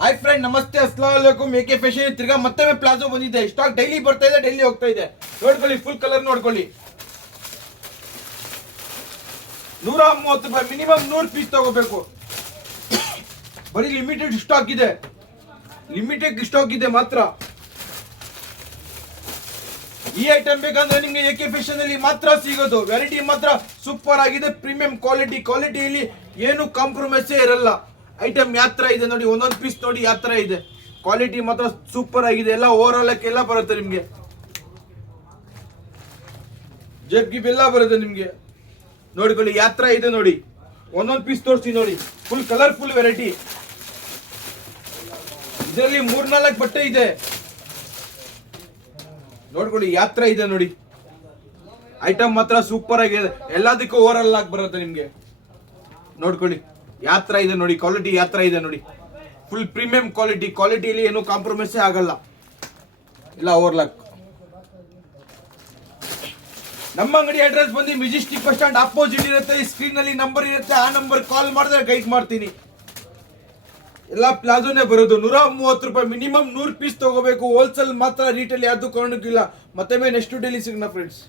Hi friend, ನಮಸ್ತೆ, ಅಸ್ಸಲಾಂ ವಾಲೇಕುಮ್. A K fashion ತಿರ್ಗಾ ಮತ್ತೆ ಪ್ಲಾಜೋ ಬಂದಿದೆ. ಸ್ಟಾಕ್ ಡೈಲಿ ಬರ್ತಾ ಇದೆ, ಡೈಲಿ ಹೋಗ್ತಾ ಇದೆ. ನೋಡ್ಕೊಳ್ಳಿ, ಫುಲ್ ಕಲರ್ ನೋಡ್ಕೊಳ್ಳಿ. 130 ರೂಪಾಯಿ, ಮಿನಿಮಮ್ 100 ಪೀಸ್ ತಗೋಬೇಕು. ಬರೀ ಲಿಮಿಟೆಡ್ ಸ್ಟಾಕ್ ಇದೆ, ಲಿಮಿಟೆಡ್ ಸ್ಟಾಕ್ ಇದೆ ಮಾತ್ರ. ಈ ಐಟಮ್ ಬೇಕಂದ್ರೆ ನಿಮ್ಗೆ ಎಕೆ ಫ್ಯಾಷನ್ ಅಲ್ಲಿ ಮಾತ್ರ ಸಿಗೋದು. ವೆರೈಟಿ ಮಾತ್ರ ಸೂಪರ್ ಆಗಿದೆ, ಪ್ರೀಮಿಯಂ ಕ್ವಾಲಿಟಿಯಲ್ಲಿ ಏನು ಕಾಂಪ್ರಮೈಸ್ ಇರಲ್ಲ. ಐಟಮ್ ಯಾತ್ರ ಇದೆ ನೋಡಿ, ಒಂದೊಂದು ಪೀಸ್ ನೋಡಿ ಯಾತ್ರ ಇದೆ. ಕ್ವಾಲಿಟಿ ಮಾತ್ರ ಸೂಪರ್ ಆಗಿದೆ. ಎಲ್ಲ ಓವರ್ ಆಲ್ ಎಲ್ಲ ಬರುತ್ತೆ ನಿಮ್ಗೆ, ಜೇಬ್ ಗಿಬ್ ಎಲ್ಲ ಬರುತ್ತೆ ನಿಮ್ಗೆ. ನೋಡಿಕೊಳ್ಳಿ, ಯಾತ್ರ ಇದೆ ನೋಡಿ. ಒಂದೊಂದು ಪೀಸ್ ತೋರಿಸ್ತೀನಿ ನೋಡಿ. Full colourful variety. ಇದರಲ್ಲಿ 3-4 ಬಟ್ಟೆ ಇದೆ. ನೋಡ್ಕೊಳ್ಳಿ, ಯಾತ್ರ ಇದೆ ನೋಡಿ. ಐಟಮ್ ಮಾತ್ರ ಸೂಪರ್ ಆಗಿದೆ, ಎಲ್ಲದಕ್ಕೂ ಓವರ್ ಆಲ್ ಆಗಿ ಬರುತ್ತೆ ನಿಮ್ಗೆ. ನೋಡ್ಕೊಳ್ಳಿ, ಯಾತ್ರ ಇದೆ ನೋಡಿ, ಕ್ವಾಲಿಟಿ ಯಾತ್ರ ಇದೆ ನೋಡಿ. ಫುಲ್ ಪ್ರೀಮಿಯಂ ಕ್ವಾಲಿಟಿಯಲ್ಲಿ ಏನು ಕಾಂಪ್ರಮೈಸ್ ಆಗಲ್ಲ, ಇಲ್ಲ ಓವರ್ಲಾಕ್. ನಮ್ಮ ಅಂಗಡಿ ಅಡ್ರೆಸ್ ಬಂದು ಮೆಜೆಸ್ಟಿಕ್ ಬಸ್ ಸ್ಟ್ಯಾಂಡ್ ಅಪೋಸಿಟ್ ಇರುತ್ತೆ. ಈ ಸ್ಕ್ರೀನ್ ಅಲ್ಲಿ ನಂಬರ್ ಇರುತ್ತೆ, ಆ ನಂಬರ್ ಕಾಲ್ ಮಾಡಿದ್ರೆ ಗೈಡ್ ಮಾಡ್ತೀನಿ. ಎಲ್ಲ ಪ್ಲಾಜೋನೇ ಬರೋದು. 130 ರೂಪಾಯಿ, ಮಿನಿಮಮ್ 100 ಪೀಸ್ ತಗೋಬೇಕು. ಹೋಲ್ಸೇಲ್ ಮಾತ್ರ, ರೀಟೇಲ್ ಯಾವ್ದು ಕಾರಣಕ್ಕಿಲ್ಲ. ಮತ್ತೆ ನೆಕ್ಸ್ಟ್ ಡೈಲಿ ಸಿಗೋಣ ಫ್ರೆಂಡ್ಸ್.